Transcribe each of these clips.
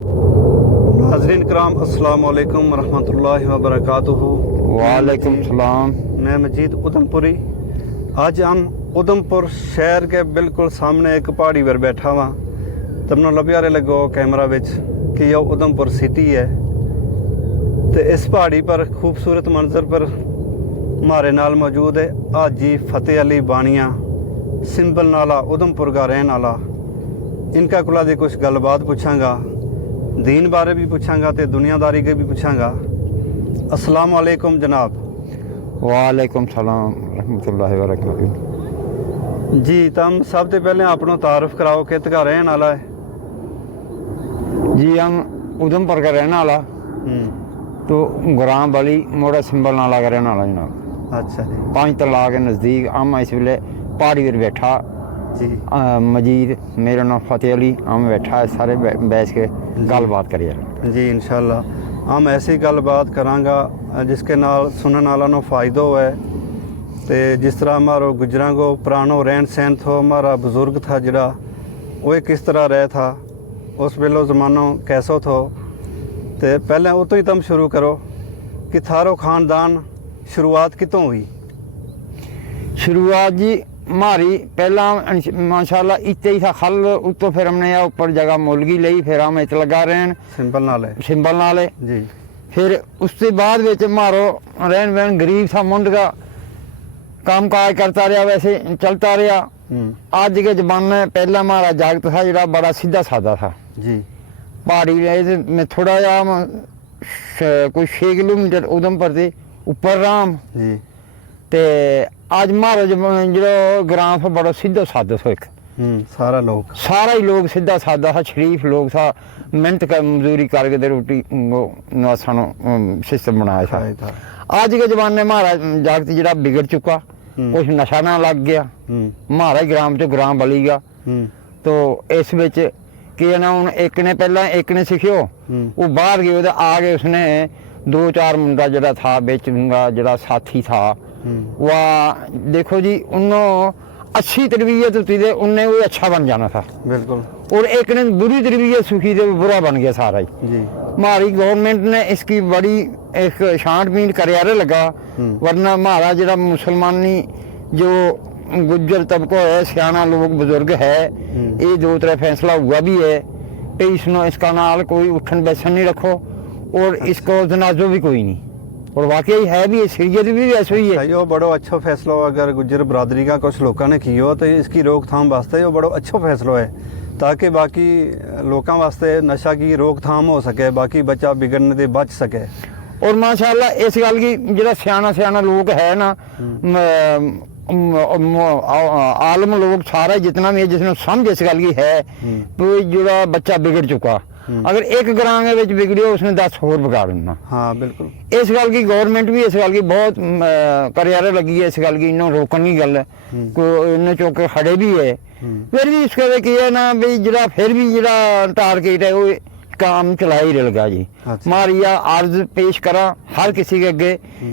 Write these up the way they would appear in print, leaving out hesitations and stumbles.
नाज़रीन कराम अस्सलाम वालेकुम रहमतुल्लाहि व बरकातुहू। वालेकुम सलाम। मैं मजीद उधमपुरी। आज हम उधमपुर शहर के बिल्कुल सामने एक पहाड़ी पर बैठा हुआ। तमनो लभ्या रहे लगो कैमरा विच कि यह उधमपुर सिटी है। तो इस पहाड़ी पर खूबसूरत मंजर पर हमारे नाल मौजूद है हाजी फतेह अली बानिया, सिंबल नाला उधमपुर का रहने वाला। इनका कुला दी कुछ गलबात पूछांगा, दीन बारे भी पूछांगा तो दुनियादारी के भी पूछांगा। अस्सलाम वालेकुम जनाब। वालेकुम सलाम रहमतुल्लाहि व बरकातुहू। जी तम सब तो पहले अपना तारुफ कराओ कि का रहने वाला है। जी हम उधमपुर का रहने वाला तो ग्राम बली मोड़ा सिंबल नाला का रहने वाला जनाब। अच्छा जी। 5 तलाक के नज़दीक हम इस वेले पहाड़ी पर बैठा जी मजीद मेरा नाम फतेह अली। हम बैठा है सारे बैठ के गलबात करिए जी। इंशाल्लाह हम ऐसी गलबात करांगा जिसके नाल सुनने वाला नो फ़ायदा होए। तो जिस तरह हमारा गुजरां को पुरानो रहन सहन थो, हमारा बुजुर्ग था जड़ा वो किस तरह रह था, उस वेलो ज़मानो कैसो थो। तो पहले वो तो ही तुम शुरू करो कि थारो ख़ानदान शुरुआत कितों हुई। शुरुआत जी हमारी पहला माशाल्लाह इतने ही था खल उतो, फिर हमने यहाँ ऊपर जगह मुलगी ली, फिर हम इत लगा रहे सिंपल नाले सिंबल नाले। जी। फिर उसके बाद विच मारो रहन बहन गरीब था, मुंड का काम काज करता रहा, वैसे चलता रहा। आज के जमाने पहला हमारा जागत था जरा बड़ा सीधा साधा था जी। पहाड़ी में थोड़ा जा कोई 6 किलोमीटर उधमपुर से ऊपर राम जी। ते आज मारो जो ग्राम था बड़ा सीधा साधा था। एक सारा ही लोग सीधा साधा था, शरीफ लोग था, मेहनत कर मजदूरी करके दे रोटी सानू सिस्टम बनाया था। आज के जमाने हमारा जागत जरा बिगड़ चुका, कुछ नशा ना लग गया हमारा ही ग्राम चो ग्राम बली गया। तो इस विच कि ना हूँ एक ने पहला एक ने सीखियो वो बाहर गए तो आ गए, उसने 2-4 मुंडा जरा था बेचूंगा जरा साथी था वह देखो जी उन्होंने अच्छी तरबियत होती थी, उनने वो अच्छा बन जाना था बिल्कुल। और और एक ने बुरी तरबियत सूखी थी, बुरा बन गया सारा ही जी। हमारी गवर्नमेंट ने इसकी बड़ी एक छांटबीन करारे लगा, वरना हमारा जरा मुसलमानी जो गुज्जर तबका है, सियाना लोग बुजुर्ग है, ये 2-3 फैसला हुआ भी है कि इसका नाल कोई उठन बैसन नहीं रखो और इसको जनाजो भी कोई नहीं। और वाकई है भी, सीरियत भी ऐसे ही है। और माशाल्लाह इस गल की जो सियाना लोग है ना, आलम लोग सारा जितना भी है जिसने समझ इस गल की है तो जो बच्चा बिगड़ चुका, अगर एक ग्राम के बिगड़ियो उसने 10 होर बिगाड़ देना। हाँ बिल्कुल। इस गल की गवर्नमेंट भी इस गल की बहुत करियारे लगी है, इस गल की इन्होंने रोकन की गल है, इन्हें चौके खड़े भी है। फिर भी इसके की है ना भी जरा फिर भी जरा टारगेट है वो काम चला ही लगा जी। मारिया अर्ज पेश करा हर किसी के अगे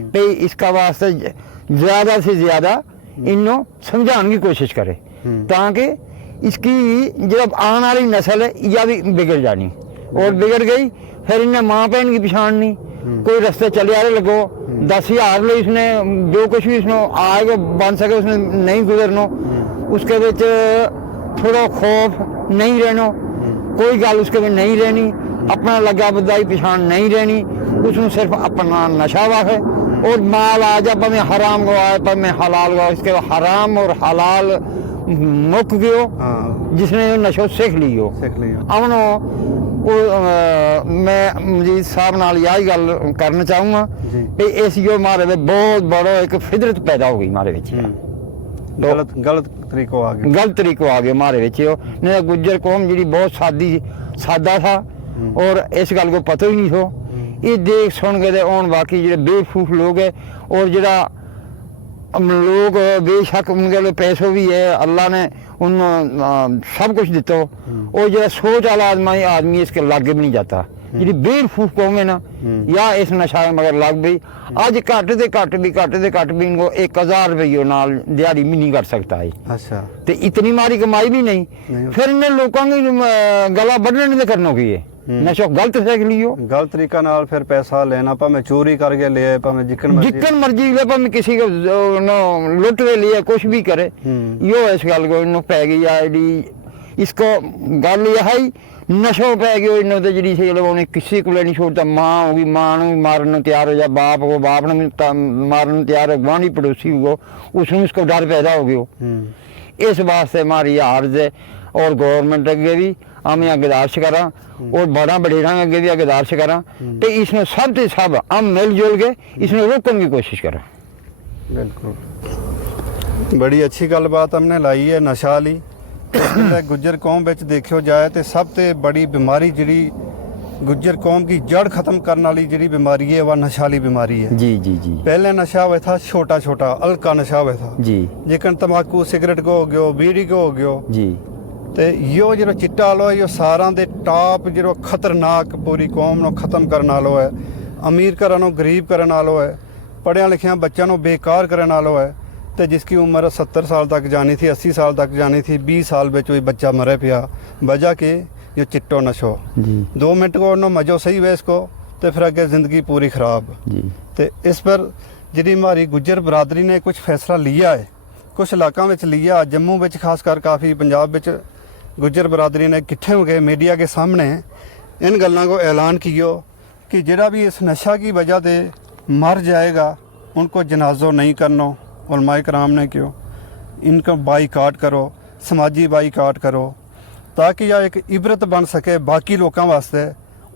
भाई इसका वास्ते ज्यादा से ज्यादा इन्हों समझाने की कोशिश करे, ताकि इसकी जब आने वाली नस्ल है यह भी बिगड़ जानी, और बिगड़ गई फिर इन्हें माँ बहन की पछाण नहीं, कोई रास्ते चले आ रहे लगो 10,000 ले इसने जो कुछ भी इसने आएगा बन सके उसने नहीं गुजरनो, उसके बिच थोड़ा खौफ नहीं रहना, कोई गल उसके में नहीं रहनी, अपना लगा बदाई पछाण नहीं रहनी, उसमें सिर्फ अपना नशा वाह है। और माल आ जा पर हराम गवाए पर मैं हलाल गवा, इसके हराम और हलाल मुक गयो जिसने नशो सीख लियो। अमनो मैं मजीद साहब नाल यही गल करना चाहूँगा कि इस जो हमारे में बहुत बड़ा एक फिदरत पैदा हो गई हमारे विच, गलत तरीको आ गया, गलत तरीको आ गया हमारे विच। नहीं गुज्जर कौम जी बहुत सादा था और इस गल को पता ही नहीं थो, ये देख सुन के और बाकी जो बेवकूफ लोग है और जरा लोग बेशक उनके पैसों भी है, अल्लाह ने उन सब कुछ दिता, और जो सोच वाला आदमी इसके लागे भी नहीं जाता। जी बेवकूफ कौम है ना या इस नशा मगर लग गई, अज घट भी इनको 1000 रुपये नाल दिहाड़ी भी नहीं कर सकता है। अच्छा। तो इतनी मारी कमाई भी नहीं। फिर इन्हें लोगों की गला बढ़ने करना की है ਨਸ਼ਾ ਗਲਤ ਸਿੱਖ ਲਿਓ। ਗਲਤ ਤਰੀਕਾ ਨਾਲ ਫਿਰ ਪੈਸਾ ਲੈਣਾ, ਭਾਵੇਂ ਚੋਰੀ ਕਰਕੇ ਲਿਆ, ਭਾਵੇਂ जिकन जितन मर्जी ले पर किसी को लुट के लिए कुछ भी करे, यो इस गल को इन्हों पै गई आईडी। इसको गल यह है नशो पै गयो इन्हों ते जिहड़ी सी उन्हें किसी को नहीं छोड़ता। माँ होगी, माँ नूं भी मारन तैयार हो जा, बाप को बाप ने मारन तैयार हो, गुआढ़ी पड़ोसी हो उसमें उसको डर पैदा हो गयो। इस वास्ते हमारी आर्ज है और गवर्नमेंट अगे भी हम यहाँ गुजारिश करा और बड़ा बडेरा अगे भी गुजारिश करा तो इसमें सब ते सब हम मिलजुल के इसमें रोकने की कोशिश करा। बिल्कुल बड़ी अच्छी गलबात हमने लाई है नशा ली। गुज्जर कौम विच देखियो जाए तो सब ते बड़ी बीमारी जिहड़ी गुज्जर कौम की जड़ खत्म करने वाली जिहड़ी बीमारी है वह नशा वाली बीमारी है। जी जी जी। पहले नशा हुआ था छोटा छोटा हल्का नशा हुआ था जी, जिकन तंबाकू सिगरेट को हो गयो, बीड़ी को हो गयो जी। ਤੇ ਇਹੋ ਜਿਹੜਾ ਚਿੱਟਾ ਲੋ ਇਹ ਸਾਰਾਂ ਦੇ ਟਾਪ ਜਿਹੜਾ ਖਤਰਨਾਕ ਪੂਰੀ ਕੌਮ ਨੂੰ ਖਤਮ ਕਰਨ ਵਾਲੋ ਹੈ, ਅਮੀਰ ਘਰਾਂ ਨੂੰ ਗਰੀਬ ਕਰਨ ਵਾਲੋ ਹੈ, ਪੜ੍ਹਿਆ ਲਿਖਿਆ ਬੱਚਿਆਂ ਨੂੰ ਬੇਕਾਰ ਕਰਨ ਵਾਲੋ ਹੈ। ਤੇ ਜਿਸकी ਉਮਰ 70 ਸਾਲ ਤੱਕ ਜਾਣੀ थी, 80 ਸਾਲ ਤੱਕ ਜਾਣੀ थी, 20 ਸਾਲ ਵਿੱਚ ਕੋਈ ਬੱਚਾ ਮਰੇ ਪਿਆ ਵਜ੍ਹਾ ਕਿ ਜੋ ਚਿੱਟੋ ਨਸ਼ੋ जी 2 ਮਿੰਟ ਕੋ ਉਹਨੂੰ ਮਜੋ ਸਹੀ ਵੇ ਇਸਕੋ ਤੇ ਫਿਰ ਅੱਗੇ ਜ਼ਿੰਦਗੀ पूरी खराब। जी। ਤੇ ਇਸ ਪਰ ਜਿਹੜੀ हमारी गुज्जर ਬਰਾਦਰੀ ਨੇ ਕੁਝ ਫੈਸਲਾ ਲਿਆ ਹੈ, ਕੁਝ ਇਲਾਕਿਆਂ ਵਿੱਚ ਲਿਆ, ਜੰਮੂ ਵਿੱਚ ਖਾਸ ਕਰ ਕਾਫੀ, ਪੰਜਾਬ ਵਿੱਚ गुज्जर बरादरी ने इकट्ठे हो गए मीडिया के सामने इन गल्लों को ऐलान किया कि जिहड़ा भी इस नशा की वजह से मर जाएगा उनको जनाजो नहीं करना। उलमाए कराम ने क्यों इनको बाईकाट करो, समाजी बाईकाट करो ताकि यह एक इबरत बन सके बाकी लोगों वास्ते।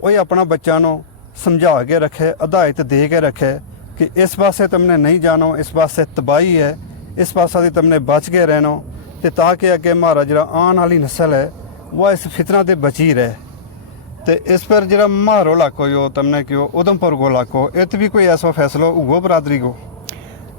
वही अपना बच्चों को समझा के रखे, हदायत दे के रखे कि इस पासे तुमने नहीं जानो, इस पासे तबाही है, इस पासा दी तुमने बच के रहना ਤੇ ਤਾਂ ਕਿ ਅੱਗੇ ਹਮਾਰਾ ਜਿਹੜਾ ਆਉਣ ਵਾਲੀ ਨਸਲ ਹੈ ਉਹ ਇਸ ਫਿਤਨਾ ਤੇ ਬਚੀ ਰਹੇ। ਤੇ ਇਸ ਪਰ ਜਿਹੜਾ ਮਾਰੋ ਇਲਾਕੋ ਜੋ ਤੁਮਨੇ ਕਿਉਂ ਉधमपुर को इलाको इत भी कोई ऐसा फैसला हुआ बरादरी को?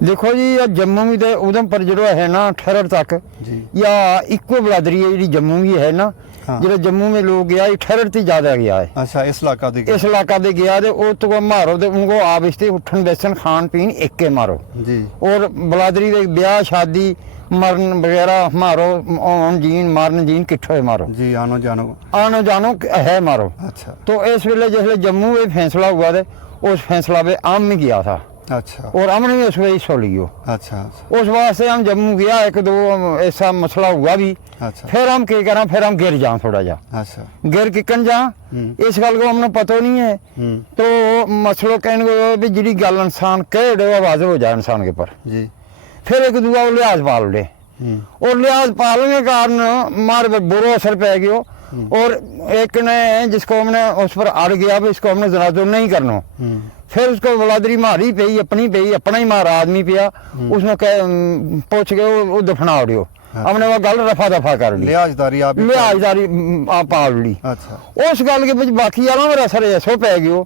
देखो जी ये जम्मू भी तो उधमपुर जो है ना ठहर तक जी या इको बरादरी है जी जम्मू भी है ना। हाँ। जो जम्मू में लोग गया ठहर से ज्यादा गया है। अच्छा इस इलाका दी इस इलाका दे गया तो तो मारो तो उनको आप इसते उठन बैसन खान पीन एक के मारो जी। और बरादरी दे ब्याह शादी मरन वगैरह मारो, आन जीन मारन जीन किट्ठे मारो जी, आनो जानो है मारो। अच्छा तो इस वेले जिसले जम्मू में फैसला हुआ थे उस फैसला पे आम में गया था। अच्छा और हमने भी उस वे हिस्सा लियो। अच्छा उस वास्ते हम जम्मू गया, एक दो ऐसा मसला हुआ भी। अच्छा फिर हम क्या करा, फिर हम गिर जाए थोड़ा जा, अच्छा गिर किकन जा इस गल को हमने पता नहीं है। तो मसलो कहने को भी जी गल इंसान कह दे वाज हो जाए इंसान के ऊपर। जी फिर एक दूसरा लिहाज पाल ले और लिहाज पालने के कारण मारे पर बुरा असर पै गयो। और एक ने जिसको हमने उस पर अड़ गया भी इसको हमने जनाजो नहीं करना, फिर उसको बलादरी मारी पई, अपनी पई, अपना ही मारा आदमी पिया, उसने पूछ के वो दफना उड़ियो। हमने वो गल रफा दफा कर ली, लिहाजदारी आप आप पाल ली। अच्छा उस गल के विच बाकी वाला मेरा असर ऐसो पै गयो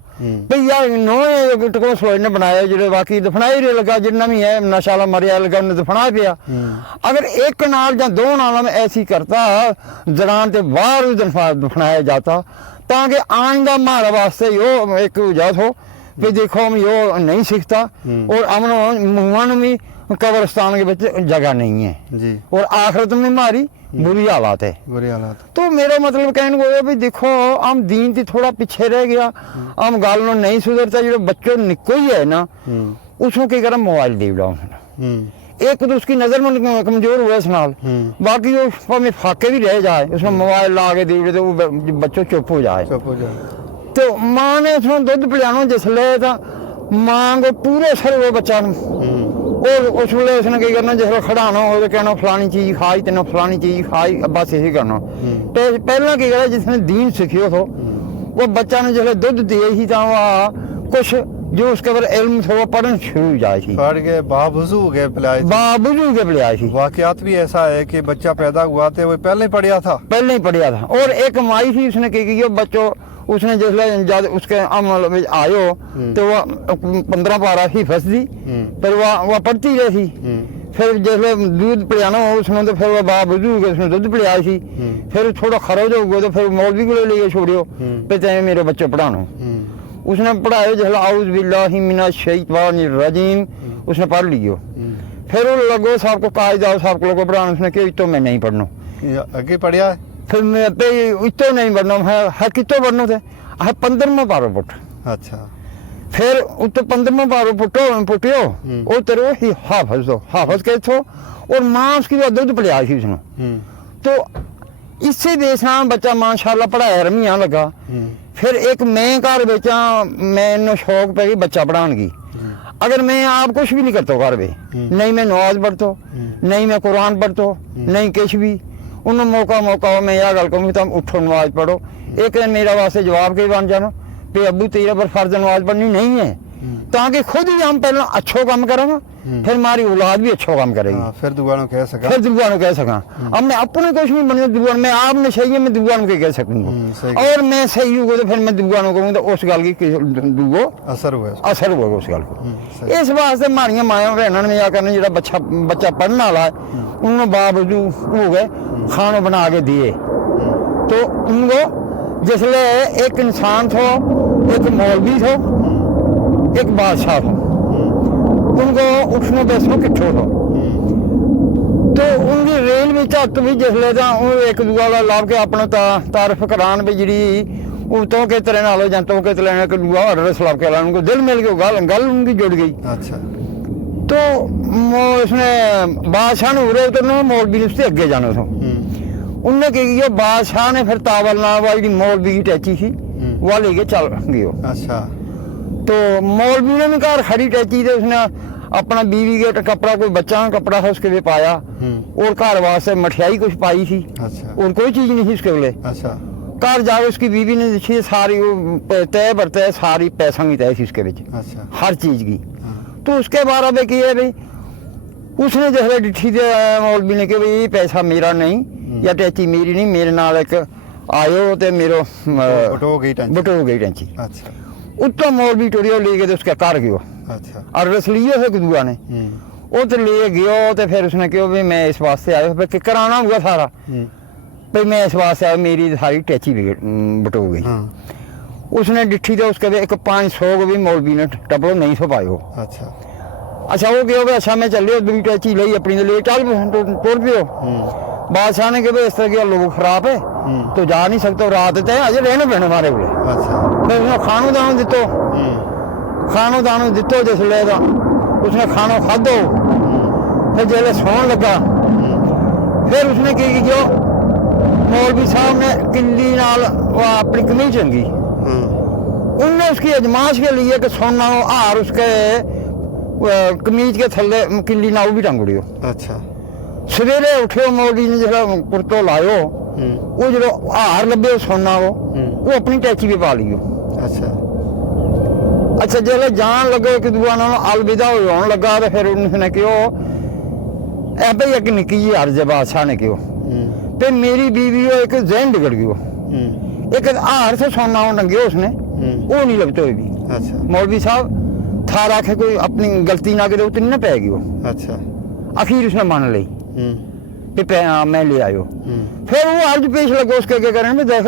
भई यार नोए टको सलोई ने बनाया जो बाकी दफनाई रे लगा जिन्ना भी है नशा वाला मरिया लगा उन्हें दफना पिया। अगर एक नाल या दो नाल में ऐसी करता जरान ते बाहर दफनाया जाता ताकि आइंदा हमारे वास्ते यो एक वजह हो भी देखो हम यो नहीं सीखता और अमन मुहन भी कब्रिस्तान के बच्चे जगह नहीं है जी। और आखिरत में हमारी बुरी हालात है, बुरी हालात। तो मेरा मतलब कहने को है भी देखो हम दीन से थोड़ा पीछे रह गया, हम गाल नो नहीं सुधरता। जो बच्चों निको ही है ना उसको क्या करा मोबाइल दे डाउन, एक तो उसकी नजर में कमजोर हुआ इस नाल, बाकी वो भावे फाके भी रह जाए उसमें मोबाइल ला के दे तो वो बच्चों चुप हो जाए। तो माँ ने उसमें दुध पिलाना जिसले तो माँ को पूरे सर वो बच्चा और उस वे उसने क्या करना जिस खड़ाना हो तो कहना फलानी चीज खाई तेना फलानी चीज खाई, बस यही करना। तो पहला क्या करा जिसने दीन सीखियो तो वो बच्चा ने जिस दुध दिए ही तो वह कुछ जो उसके ऊपर इल्म था वो पढ़ना शुरू हो जाए थी, पढ़ के बाबुजू के पिलाए थी। वाकयात भी ऐसा है कि बच्चा पैदा हुआ तो वो पहले ही पढ़िया था। और एक माई थी उसने क्या किया बच्चों उसने जिसले जब उसके अमल में आयो तो वह 15 पारा ही फंस दी, फिर वह पढ़ती रही। फिर जिसले दूध पिलाना हो उसने तो फिर वह बाबूजू के उसने दूध पिलाया थी। फिर थोड़ा खरोज हो गया तो फिर मौलवी को ले छोड़ियो पे ते मेरे बच्चे पढ़ानो। उसने पढ़ाए जिसले आउज़ बिल्लाहि मिनश शैतानिर रजीम उसने पढ़ लियो। फिर वो लगो साहब को कायदा साहब को लोगों पढ़ाना, उसने कहा तो मैं नहीं पढ़ना, आगे पढ़िया फिर मैं पे इतो नहीं बनना है कितो बनना थे आह 15वां पारो पुट अच्छा फिर उत्तो 15वां पारो पुटियो वो तेरे ही हाफज के थो और माँ उसकी वो दूध पिलाया थी उसने तो इसे बेस नाल बच्चा माशाल्लाह पढ़ाया रमियां लगा फिर एक मैं घर बेचा मैनू शौक पै गई बच्चा पढ़ाने की अगर मैं आप कुछ भी नहीं करता घर में नहीं मैं नमाज पढ़ता नहीं मैं कुरान पढ़ता नहीं कुछ भी उन्होंने मौका मैं यह गल कहूँ तुम उठो नमाज पढ़ो एक दिन मेरा वास्ते जवाब के बन जाना भी अबू तेरा पर फर्ज नमाज पढ़नी नहीं है ताकि खुद ही हम पहला अच्छो काम करेंगे फिर हमारी औलाद भी अच्छो काम करेगी फिर दुआ नु कह सका अब मैं अपने कुछ नहीं बने दुआ मैं आप में सही है मैं दुआ नु कह सकूंगा और मैं सही हूँ तो फिर मैं दुआ नु कहूँगा तो उस गल की दुआ असर हुआ उस गल को इस वास्ते माड़ियां माया भैन ने या करना जो बच्चा पढ़ने वाला है उन्होंने बावजू हो गए खाना बना के दिए तो उनको जिसले एक इंसान थो एक मौलवी थो एक बादशाह थो उनको उठने बैठो किट्ठो थो तो उनकी रेल में झट भी जिसले एक दूआ लाभ के अपना तारीफ करान भी जी तो के तरह नालो या तो के तरह एक दूआ और सलाब के उनको दिल मिल गया गल उनकी जुड़ गई अच्छा तो उसने बादशाह ने उरे उतरना मौलवी ने उससे अगे जाना था उनने क्या किया बादशाह ने फिर तावल नाल जी मौलवी की टैची थी वह लेके चल गयो अच्छा तो मौलवी ने भी घर खड़ी टैची थे उसने अपना बीवी के कपड़ा कोई बच्चा का कपड़ा था उसके लिए पाया और घर वास्ते मठियाई कुछ पाई थी अच्छा और कोई चीज नहीं थी उसके लिए अच्छा घर जाके उसकी बीवी ने देखी सारी तय बरतय सारी पैसा की तय थी उसके अच्छा हर चीज की तो उसके बाद अब की है भाई उसने जैसे डिठी मौलवी ने कहा भाई ये पैसा मेरा नहीं या टैची मेरी नहीं मेरे नाल एक आयो तो मेरो बटो गई टैची अच्छा उत्तो मौलवी टुरियो ले गए तो उसके घर गयो अच्छा और रसलियो से दुआ ने वो तो ले गयो तो फिर उसने कहा भाई मैं इस वास्ते आयो फिर कराना हुआ सारा भाई मैं इस वास्ते आया मेरी सारी टैची बटो गई उसने डिठी तो उसके एक 500 को भी मौलवी ने टपड़ो नहीं सो पायो अच्छा वो कहो भाई अच्छा मैं चलियो दूरी टैची ली अपनी ले चल टुर पियो बादशाह ने कहा इस तरह के लोग खराब है तो जा नहीं सकते रात तय अजे रहने पैने हमारे को फिर उसने खानो दानो दितो जिसले उसने खानो खाधो फिर जैसे सोन लगा फिर उसने की जो मौलवी साहब ने किल्ली नाल अपनी कमीज चंगी उनने उसकी अजमाश के लिए कि सोना हार उसके कमीज के थल्ले किल्ली नाल भी टंग उड़ियो अच्छा सवेरे उठे मौलवी ने जो कुर्तो लायो वो जो हार लभे सोना वो अपनी टैची भी पा लियो अच्छा जब जान लगे कि दुआ अलविदा होने लगा तो फिर उन्होंने कहो ए भाई एक निकी जी अर्ज है बादशाह ने कहो तो मेरी बीवी हो एक जहन बिगड़ गयो एक हार से सोना नंगे उसने वो नहीं लगते हुए भी मौलवी साहब था रखे कोई अपनी गलती ना करे उतनी ना पै गयो अच्छा आखिर उसने मान ली मैं ले आयो फिर वो अर्ज पेश लगे उसके क्या करें भी देख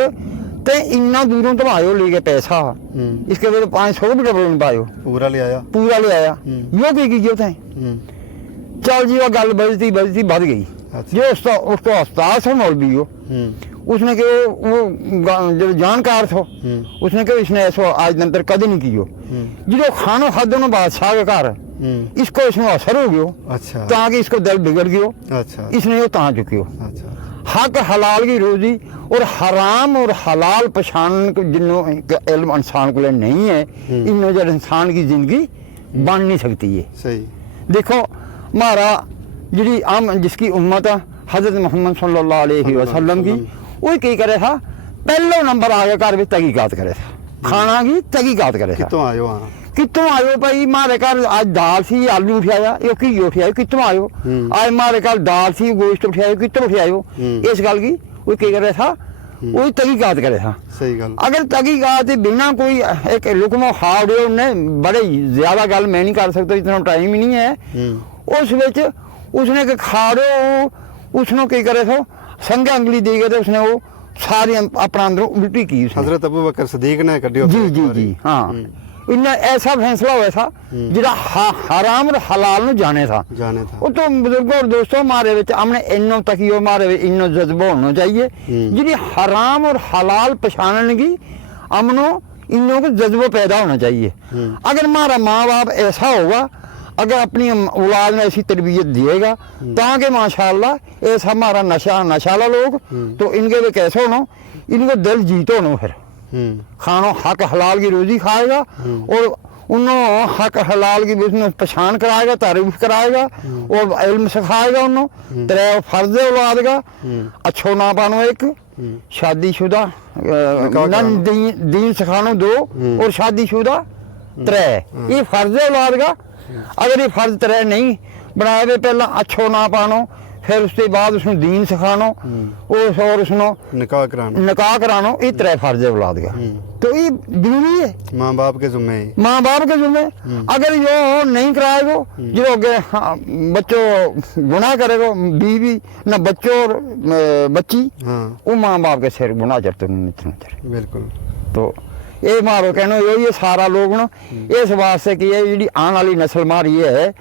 ते इन्ना दूरों तो आयो ले गए पैसा इसके वजह 500 भी डबल नहीं पायो पूरा ले आया यो की थे चल जी वो गल बजती बढ़ गई जो उसको अस्पताल से मौलवी हो उसने कहा वो जो जानकार था उसने कहा इसने ऐसा आज नंतर कदे नहीं कियो जो खानो खादो ना बादशाह के घर इसको इसमें असर हो गयो अच्छा ताकि इसको दिल बिगड़ गयो अच्छा इसने वो ता चुकियो अच्छा हक हलाल की रोजी और हराम और हलाल पछान जिन्हों इल्म इंसान को नहीं है इन्हों जब इंसान की जिंदगी बन नहीं सकती है सही देखो हमारा जी आम जिसकी उम्मत है हजरत मोहम्मद सल्लल्लाहु अलैहि वसल्लम की वो की करे था पहले नंबर आ गया घर में तहकीकात करे था खाना की तहकीकात करे था कितों आयो भाई मारे घर आज दाल सी आलू उठाया यो घी उठाया कितों आयो आज मारे घर दाल सी गोश्त उठाया कितों उठायो इस गल की वो की करे था वो तहकीकात करे था सही गल अगर तहकीकात बिना कोई एक लुकमो हार्ड उन्हें बड़े ज्यादा गल मैं नहीं कर सकता इतना टाइम ही नहीं है उस विच उसने खाड़ो उसने की करे था संघ अंगली दे गए उसने वो सारी अपना अंदरों उल्टी की हजरत अबू बकर सदीक ने कढ़ियो जी हाँ इन्हें ऐसा फैसला हुआ था जिहड़ा हराम और हलाल नु जाने था वो तो बुजुर्गों और दोस्तों हमारे हमने इन्नो तकियो हमारे इन्नो जज्बा होना चाहिए जिहड़ी हराम और हलाल पछाणन की अमनो इन लोगों को जज्बा पैदा होना चाहिए। अगर हमारा माँ बाप ऐसा होगा, अगर अपनी औलाद में ऐसी तरबियत दिएगा ताकि माशाल्लाह ऐसा हमारा नशाला लोग तो इनके भी कैसे होना, इनको दिल जीतो ना, फिर खानो हक हलाल की रोजी खाएगा और उन्होंने हक हलाल की उसने पहचान कराएगा, तारीफ कराएगा और इल्म सिखाएगा उन्होंने। त्रै फर्ज औलाद का अच्छो ना पानो एक, शादीशुदा दीन सिखानो दो और शादीशुदा त्रै, ये फर्ज है औलाद का। अगर ये फर्ज त्रै नहीं बनाए हुए, पहला अच्छो ना पानो, फिर उसके बाद उसको दीन सिखानो और उसनो निकाह करानो, ये त्रै फर्ज है औलाद का। तो ये जरूरी है, माँ बाप के जुम्मे ही। माँ बाप के जुम्मे। अगर यो नहीं कराएगो, जो आगे बच्चों गुनाह करेगो, बीवी न बच्चों और बच्ची, वो माँ बाप के सिर गुनाह चढ़ते नहीं। बिल्कुल। तो ये मारो कहना यो ये सारा लोग ना इस वास्ते की है जी आने वाली नस्ल मारी है,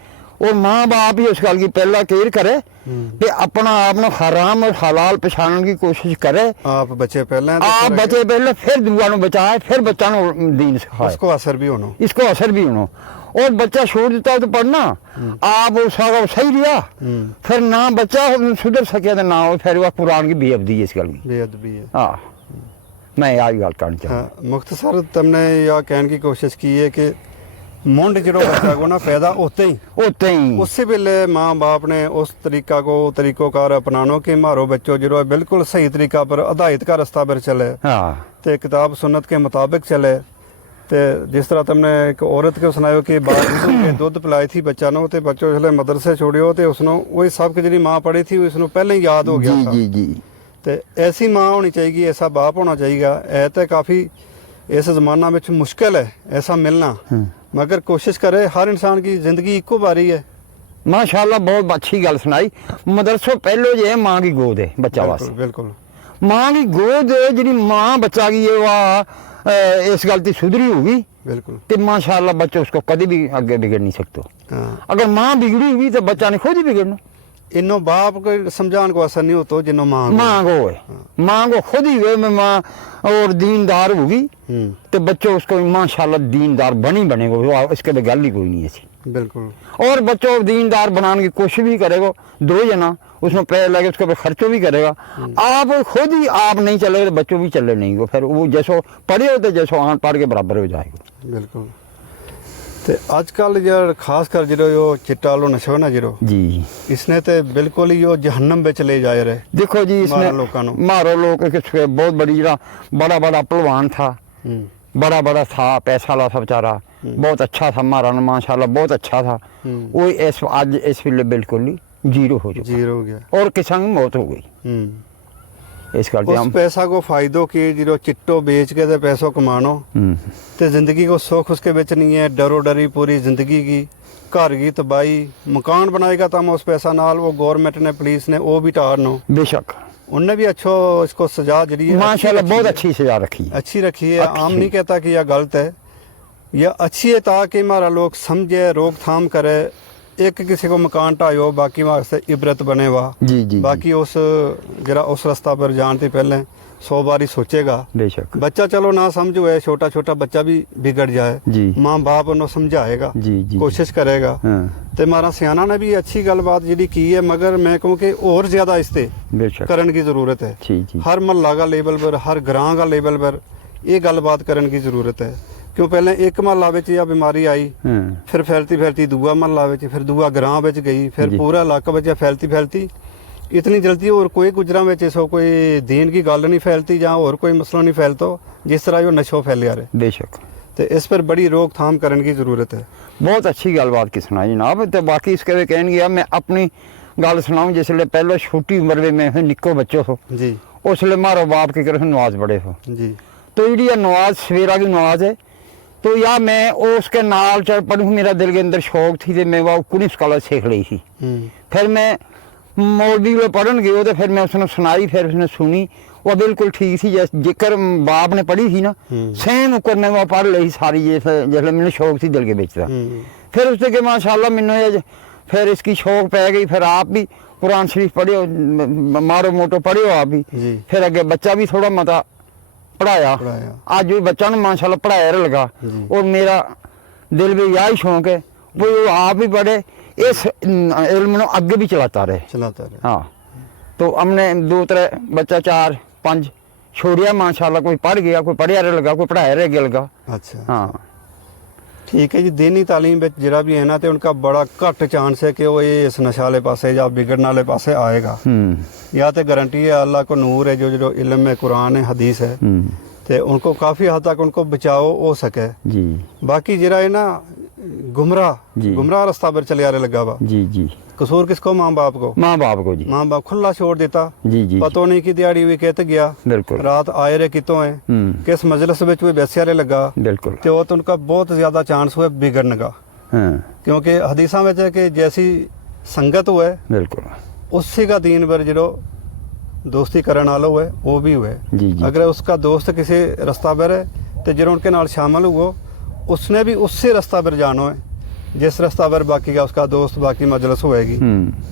और माँ बाप ही उस गल की पहला केयर करे कि अपना आप न हराम और हलाल पछाणने की कोशिश करे। आप बचे पहले, आप बचे पहले, फिर दुआ नु बचाए, फिर बच्चा नु दीन सिखाए, इसको असर भी होना, इसको असर भी होना। और बच्चा छोड़ देता है तो पढ़ना, आप उसका सही लिया, फिर ना बच्चा सुधर सके तो ना हो, फिर वह कुरान की बेअदबी है, इस गल की बेअदबी है। हाँ, मैं आज गल करना चाहता। मुख्तसर तुमने यह कहने की कोशिश की है कि मुंड जो बच्चा को ना पैदा होते ही उसी वेले माँ बाप ने उस तरीकोकार अपनानो कि मारो बच्चों जो है बिल्कुल सही तरीका पर हिदायत का रास्ता पर चले, ते किताब सुन्नत के मुताबिक चले। ते जिस तरह तुमने एक औरत को सुनायो कि दूध पिलाई थी बच्चा नो, ते बच्चों जिसले मदरसे छोड़ियो तो उसनो वही सब जी माँ पढ़ी थी उसनो पहले ही याद हो गया था। ते ऐसी माँ होनी चाहिए, ऐसा बाप होना चाहिए। है तो काफ़ी इस जमाना में मुश्किल है ऐसा मिलना, मगर कोशिश करे, हर इंसान की जिंदगी इको बारी है। माशाल्लाह बहुत अच्छी गल सुनाई। मदरसों पहले जो है माँ की गोद है बच्चा वास्ते, बिल्कुल माँ की गोद जी माँ बच्चा की है वह इस गलती सुधरी होगी, बिल्कुल। तो माशाल्लाह बच्चा उसको कभी भी आगे बिगड़ नहीं सकते। अगर माँ बिगड़ी हुई तो बच्चा ने खुद ही बिगड़ना। इनो बाप को समझाने को असर नहीं होता जिनो माँ को है। माँ को खुद ही हुए माँ और दीनदार होगी तो बच्चों उसको माशाल्लाह दीनदार बनेगा, इसके तो गल ही कोई नहीं ऐसी। बिल्कुल। और बच्चों दीनदार बनाने की कोशिश भी करेगा, दो जना उसमें पैर लगे उसके ऊपर खर्चो भी करेगा। आप खुद ही आप नहीं चलेगा तो बच्चों भी चले नहीं गो, फिर वो जैसो पढ़े हो तो जैसो अनपढ़ के बराबर हो जाएगा। बिल्कुल। तो आजकल जो खास कर जो चिट्टा वालों नशा ना जो जी, इसने तो बिल्कुल ही जहन्नम में चले जा रहे। देखो जी इसमें मारो लोग बहुत बड़ी जरा बड़ा बड़ा पहलवान था, बड़ा था, पैसा वाला था बेचारा, बहुत अच्छा था, मारा माशाल्लाह बहुत अच्छा था, वो आज इस वेले बिल्कुल ही जीरो हो गया और किसान की मौत हो गई। इस करके उस पैसा को फायदो की जो चिट्टो बेच के ते पैसों कमानो ते जिंदगी को सुख उसके बिच नहीं है, डरो डरी पूरी जिंदगी की, घर की तबाही, मकान बनाएगा तो हम उस पैसा नाल वो गवर्नमेंट ने पुलिस ने वो भी टारनो, बेशक उनने भी अच्छो इसको सजा जी माशाल्लाह बहुत अच्छी सजा अच्छी रखी है। आम नहीं कहता कि यह गलत है, यह अच्छी है ताकि हमारा लोग समझे, रोकथाम करे। एक किसी को मकान ढायो बाकी वास्ते इबरत बने वा जी, बाकी उस जरा उस रास्ता पर जाने से पहले 100 बारी सोचेगा। बेशक बच्चा चलो ना समझ हुए, छोटा बच्चा भी बिगड़ जाए, माँ बाप उन्हें समझाएगा, कोशिश करेगा। तो मारा सियाना ने भी अच्छी गलबात जी की है, मगर मैं कहूँ कि और ज्यादा इससे करने की जरूरत है। हर महल्ला का लेवल पर, हर ग्रां का लेवल पर ये गलबात करने की जरूरत है। क्यों पहले एक महल्ला में यह बीमारी आई, फिर फैलती दूआ महल्ला में, फिर दूआ ग्रां में गई, फिर पूरा इलाका में फैलती इतनी जल्दी और कोई गुजरा में सो कोई दीन की गल नहीं फैलती जहाँ और कोई मसला नहीं फैलता जिस तरह जो नशो फैलिया रहे। बेशक। तो इस पर बड़ी रोकथाम करने की जरूरत है। बहुत अच्छी गलबात की सुनाई जनाब। तो बाकी इसके कहन गया मैं अपनी गल सुनाऊँ, जिसले पहले छोटी उम्र में मैं निक्को बच्चो हो जी, उसले मारो बाप की तरफ नमाज पढ़े हो जी, तो जी नमाज सवेरा की नमाज है, तो या मैं उसके नाल चल पढ़ूँ, मेरा दिल के अंदर शौक थी तो मैं वह कुछ स्कॉलर सीख ली थी। फिर मैं मौलवी को पढ़न गए तो फिर मैं उसने सुनाई, फिर उसने सुनी, वह बिल्कुल ठीक थी जेकर बाप ने पढ़ी थी ना सेम उकर मैं वह पढ़ ली सारी, जिसले मैंने शौक थी दिल के बेचता। फिर उससे के माशाल्लाह मैंने फिर इसकी शौक पै गई, फिर आप भी कुरान शरीफ पढ़े हो, मारो मोटो पढ़े हो आप भी, फिर अगे बच्चा भी थोड़ा मता पढ़ाया पढ़ाया। आज भी बच्चा ने माशाल्लाह पढ़ाया लगा जी। और मेरा दिल में यही शौक है वो आप भी पढ़े इस इल्म को आगे भी चलाता रहे। चलाता रहे। हाँ तो हमने 2-3 बच्चा 4-5 छोड़िया माशाल्लाह, कोई पढ़ गया, कोई पढ़िया लगा, कोई पढ़ाया रह गया लगा। अच्छा हाँ ठीक है जी। दीनी तालीम ਵਿੱਚ ਜਿਹੜਾ ਵੀ ਹੈ ਨਾ ਤੇ उनका बड़ा घट चांस है कि वो ये इस नशा वाले पासे या बिगड़ने वाले पासे आएगा। या तो गारंटी है अल्लाह को नूर है जो इल्म है, कुरान है, हदीस है, तो उनको काफ़ी हद तक उनको बचाव हो सके जी। बाकी जरा है ना गुमराह रास्ता पर चले आ रहे लगा वा। जी जी कसूर किसको? माँ बाप को। माँ बाप को जी। माँ बाप खुला छोड़ देता। जी जी पतो नहीं कि दिहाड़ी हुई कहते गया, बिल्कुल रात आए रहे कितों है, किस मजलिस में कोई बैसिया रहे लगा, बिल्कुल। तो वो तो उनका बहुत ज्यादा चांस हुआ बिगड़ने का। हाँ क्योंकि हदीसा में है कि जैसी संगत हुआ है बिल्कुल उसी का दीन पर जो दोस्ती करने वाला हुआ है वो भी हुआ है। जी जी अगर उसका दोस्त किसी रास्ता पर है तो जो उनके नाल शामिल हुआ उसने भी उसी रास्ता पर जाना है जिस रास्ता पर बाकी का उसका दोस्त बाकी मजलिस होएगी।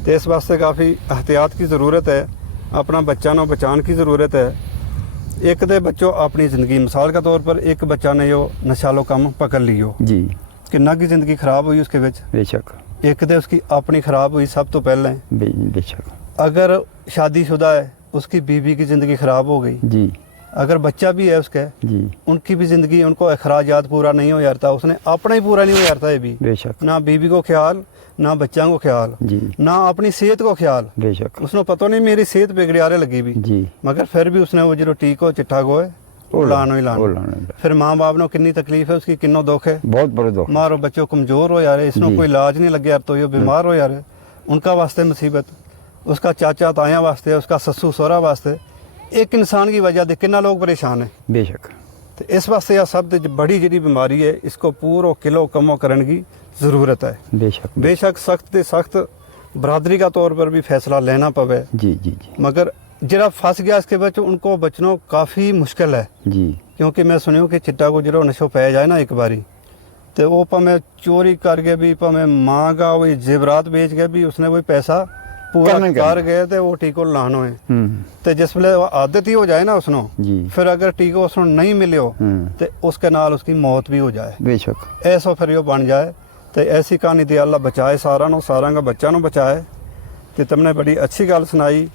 तो इस वास्ते काफ़ी एहतियात की ज़रूरत है, अपना बच्चा ना बचान की ज़रूरत है। एक दे बच्चों अपनी ज़िंदगी मिसाल के तौर पर एक बच्चा ने जो नशालो कम पकड़ लियो जी किन्ना की ज़िंदगी ख़राब हुई उसके विच, बेशक। एक दे उसकी अपनी ख़राब हुई सब तो पहले। बेशक। अगर शादीशुदा है उसकी बीवी की ज़िंदगी ख़राब हो गई, जी अगर बच्चा भी है उसके जी उनकी भी ज़िंदगी, उनको अखराजात पूरा नहीं हो जाता, उसने अपना ही पूरा नहीं हो जाता है भी, बेशक। ना बीवी को ख्याल ना बच्चों को ख्याल जी ना अपनी सेहत को ख्याल। बेशक उसने पता नहीं मेरी सेहत बिगड़ियारे लगी भी, जी मगर फिर भी उसने वो जो टीको चिट्ठा गोए वो लानो ही लानो। लाना फिर माँ बाप ने कितनी तकलीफ है उसकी, किन्नो दुख है, बहुत बड़े दुख। मारो बच्चों कमजोर हो जा रहे, इसनो जी। कोई इलाज नहीं लगे यार तो ये बीमार हो जा रहे, उनका वास्ते मुसीबत, उसका चाचा ताया वास्ते, उसका ससु सहुरा वास्ते, एक इंसान की वजह से कितना लोग परेशान है। बेशक। तो इस वास्ते यह सब बड़ी जी बीमारी है, इसको पूरा किलो कमो करने की ज़रूरत है। बेशक बेशक सख्त से सख्त बरादरी का तौर पर भी फैसला लेना पवे, जी जी जी मगर जरा फंस गया इसके बच्चे उनको बचना काफ़ी मुश्किल है। जी क्योंकि मैं सुनियो कि चिट्टा को जो नशो पै जाए ना एक बारी तो वो भावें चोरी करके भी, भावें माँ का वही जेवरात बेच के भी उसने वही पैसा पूरा करना कर गए तो वो टीको लानो है। तो जिस वे आदत ही हो जाए ना उसनो, जी फिर अगर टीको उसनो नहीं मिलियो तो उसके नाल उसकी मौत भी हो जाए, बेशक। ऐसा फिर यो बन जाए। तो ऐसी कहानी थी अल्लाह बचाए सारा का बच्चा नो बचाए। तो तुमने बड़ी अच्छी गल सुनाई,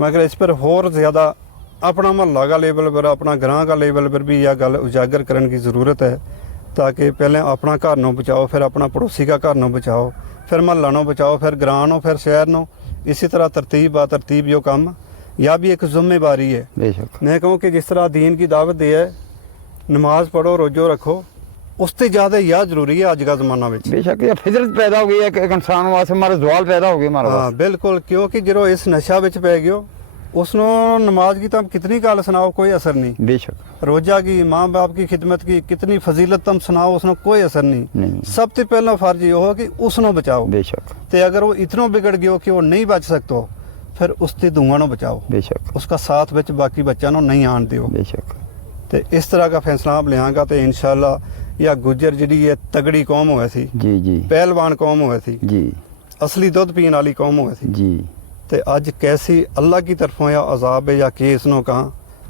मगर इस पर होर ज़्यादा अपना महल्ला का लेवल पर, अपना ग्रां का लेवल पर भी यह गल उजागर करने की ज़रूरत है, ताकि पहले अपना घर नो बचाओ, फिर अपना पड़ोसी का घर नो बचाओ, फिर महल्ला नो बचाओ, फिर ग्रां नो, फिर शहर नो, इसी तरह तरतीब यो काम या भी एक जिम्मेवारी है। बेशक। मैं कहूँ कि जिस तरह दीन की दावत दी है, नमाज पढ़ो रोजो रखो, उससे ज़्यादा यह जरूरी है आज का ज़माना में। बेशक ये फितरत पैदा हो गई है कि एक इंसान वास्ते हमारा सवाल पैदा हो गया हमारा। हाँ बिल्कुल, क्योंकि जो इस नशा विच पै गयो उसनो नमाज की तम कितनी गल सुनाओ कोई असर नहीं, बेशक। रोजा की, माँ बाप की खिदमत की कितनी फजीलत तम सुनाओ उसनो कोई असर नहीं। सब तो पहला फर्ज ये हो कि उसनो बचाओ। बेशक। तो अगर वो इतना बिगड़ गयो कि वो नहीं बच सकते फिर उसकी धुआं नो बचाओ, बेशक। उसका साथ विच बाकी बच्चा नो नहीं आन दियो। बेशक। तो इस तरह का फैसला आप लियांगा तो इंशाल्लाह या गुजर जी ये तगड़ी कौम हुई थी, जी जी पहलवान कौम हुई थी, जी असली दुध पीने वाली कौम हुई थी। जी तो अज कैसी अल्लाह की तरफों या अजाब है या केस नो कहा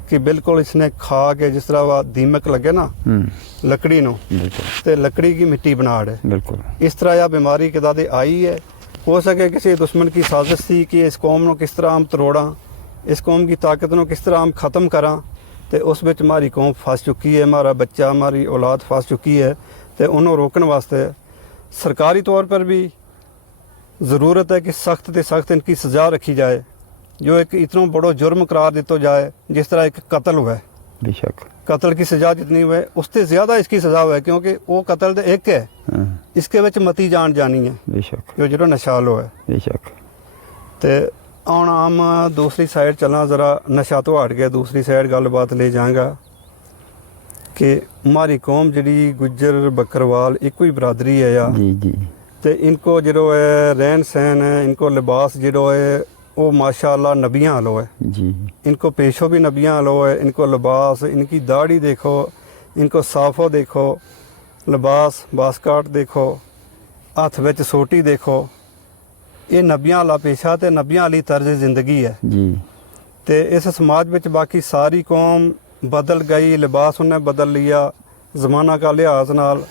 कि बिल्कुल इसने खा के जिस तरह वह दीमक लगे ना लकड़ी नो, बिल्कुल। तो लकड़ी की मिट्टी बनाड़ है, बिल्कुल। इस तरह यह बीमारी के दादे आई है। हो सके किसी दुश्मन की साजिश थी कि इस कौम नो किस तरह हम तरोड़ा, इस कौम की ताकत नो किस तरह हम ख़त्म करा, तो उस बिच हमारी कौम फंस चुकी है, हमारा बच्चा हमारी औलाद फंस चुकी है। तो उन्होंने रोकने वास्ते सरकारी तौर पर भी ज़रूरत है कि सख्त से सख्त इनकी सज़ा रखी जाए, जो एक इतना बड़ो जुर्म करार दिता जाए जिस तरह एक कत्ल हुआ है। बेशक। कत्ल की सज़ा जितनी हुए उससे ज़्यादा इसकी सज़ा हुआ है, क्योंकि वो कत्ल तो एक है, इसके विच मती जान जानी है, बेशक। जो नशा लो है। बेशक। तो ਹੁਣ ਆਮ दूसरी साइड चलना ज़रा नशा तो हट गया, दूसरी साइड गलबात ले जाएगा कि हमारी कौम जी गुज्जर बकरवाल एक ही बरादरी है या जी जी। तो इनको जो है रहन सहन है, इनको लिबास जो है वो माशाअल्लाह नबियाँ वालो है जी। इनको पेशो भी नबियाँ वालो है, इनको लिबास, इनकी दाढ़ी देखो, इनको साफो देखो, लिबास बास्काट देखो, हथ विच सोटी देखो, ये नबियाँ वाला पेशा तो नबियाँ वाली तर्ज जिंदगी है जी। तो इस समाज में बाकी सारी कौम बदल गई, लिबास उन्हें बदल लिया, ज़माना का लिहाज नाल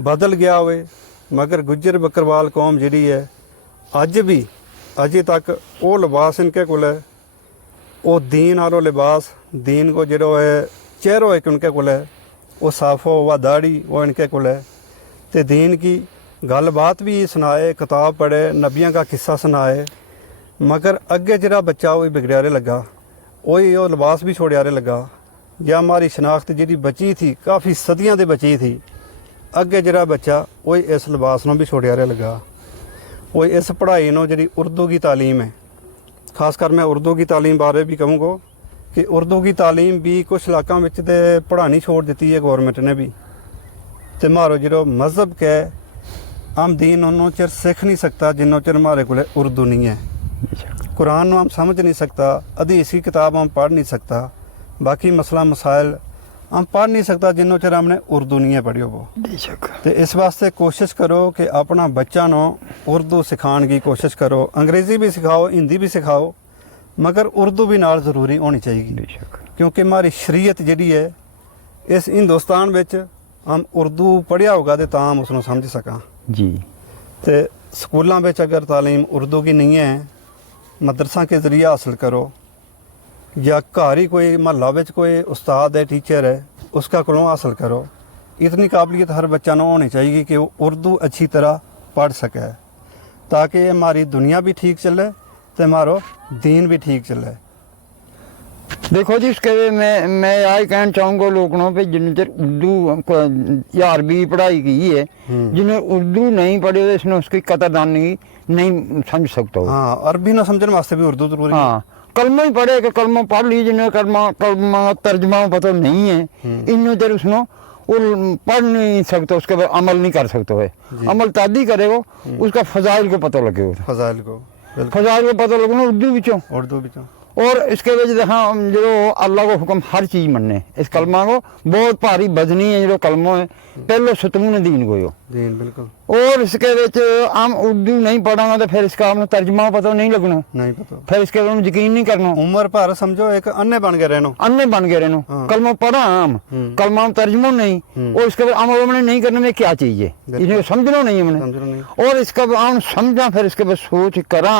बदल गया होवे, मगर गुज्जर बकरवाल कौम जिहड़ी है अज भी अजे तक वो लिबास इनके कोल है, वो दीन आरो लिबास, दीन को जो है चेहरो एक उनके कोल है, वो साफो व दाढ़ी वो इनके कोल है। तो दीन की गलबात भी सुनाए, किताब पढ़े, नबियों का किस्सा सुनाए, मगर अगे जरा बच्चा वही बिगड़ियारे लगा, वही वो लिबास भी छोड़ियारे लगा। या हमारी शनाख्त जी बची थी, काफ़ी सदियां दे बची थी, अगे जरा बच्चा वही इस लिबास में भी छोड़ियारे लगा। वही इस पढ़ाई नो जी उर्दू की तालीम है, खासकर मैं उर्दू की तालीम बारे भी कहूँगा कि उर्दू की तालीम भी कुछ इलाकों में तो पढ़ानी छोड़ दी है गौरमेंट ने भी। तो मारो जो मज़हब के हम दीन उन्होंने चिर सीख नहीं सकता जिन्हों चिर हमारे को उर्दू नहीं है। कुरान हम समझ नहीं सकता, हदीस की किताब हम पढ़ नहीं सकता, बाकी मसला मसाइल हम पढ़ नहीं सकता जिन्हों चिर हमने उर्दू नहीं है पढ़ी हो। तो इस वास्ते कोशिश करो कि अपना बच्चा नो उर्दू सिखाने की कोशिश करो, अंग्रेज़ी भी सिखाओ, हिंदी भी सिखाओ, मगर उर्दू भी नाल ज़रूरी होनी चाहिए, क्योंकि हमारी शरीयत जी है इस हिंदुस्तान विच हम उर्दू पढ़िया होगा तो हम उसको समझ सका जी। तो स्कूलों में अगर तालीम उर्दू की नहीं है, मदरसा के ज़रिए हासिल करो, या घर ही कोई महल्ला में कोई उस्ताद है, टीचर है, उसका कोलों हासिल करो। इतनी काबिलियत हर बच्चा न होनी चाहिए कि वो उर्दू अच्छी तरह पढ़ सके, ताकि हमारी दुनिया भी ठीक चले तो हमारो दीन भी ठीक चले। देखो जी, इसके मैं यही कहना चाहूँगा लोगों पे जिन चर उर्दू या अरबी पढ़ाई की है, जिन्हें उर्दू नहीं पढ़ी तो इसने उसकी कदरदानी नहीं समझ सकता। हाँ, अरबी ना समझने वास्ते भी उर्दू जरूरी है। हाँ, कलमा ही पढ़े कि कलमा पढ़ ली, जिन्हें कलमा तर्जमा पता नहीं है, इन चर उसनो वो पढ़ नहीं सकता, उसके बाद अमल नहीं कर सकता है। अमल तादी करेगा उसका फजाइल को पता लगेगा, फजाइल को पता लगना उर्दू बिचों। और इसके वजह देखा जो अल्लाह को हुक्म हर चीज़ मनने, इस कलमा को बहुत भारी बजनी है जो कलमो है, पहले सुतून दीन को यो दीन बिल्कुल। और इसके वजह हम उर्दू नहीं पढ़ांगा तो फिर इसका हमने तर्जमा पता नहीं लगना, नहीं पता, फिर इसके बाद यकीन नहीं करना, उम्र भर समझो एक अन्ने बन गए रहनो, अन्ने बन गए रहनो। कलमा पढ़ा हम, कलमा हम तर्जमा नहीं, और इसके बाद अमल हमने नहीं करने में क्या चीज़ है, इन्हें समझना नहीं हमने, और इसका हम समझा, फिर इसके बाद सोच करा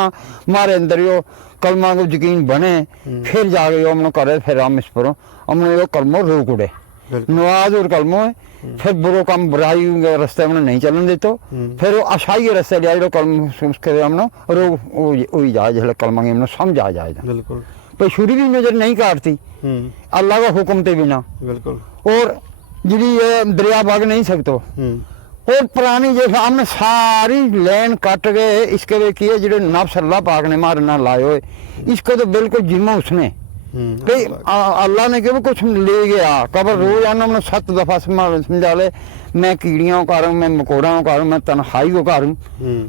हमारे अंदर यो कलमा को यकीन बने, फिर जाके यो हमने करे, फिर हम इस पर हमने यो कलमो रोक उड़े। नवाज और कलमो है, फिर बुरो काम बुराई के रास्ते हमने नहीं चलन देते, फिर वो अशाई के रास्ते लिया जो कलम उसके हमने रोक वही जाए जो कलमा की हमने समझ आ जाए। बिल्कुल पर छुरी भी नजर नहीं काटती अल्लाह का हुक्म के बिना, बिल्कुल। और जी ये दरिया भाग नहीं सकते, और पुरानी जो हमने सारी लैन कट गए, इसके वे किए जो नफ्स अल्लाह पाक ने मारे ना लाए हुए, इसको तो बिल्कुल जिम्मा उसने भाई अल्लाह ने क्यों कुछ ले गया। कबर रोज आना हमने 7 दफा समझा ले, मैं कीड़ियों का हूँ, मैं मकोड़ों का हूँ, मैं तनखाई को कर हूँ,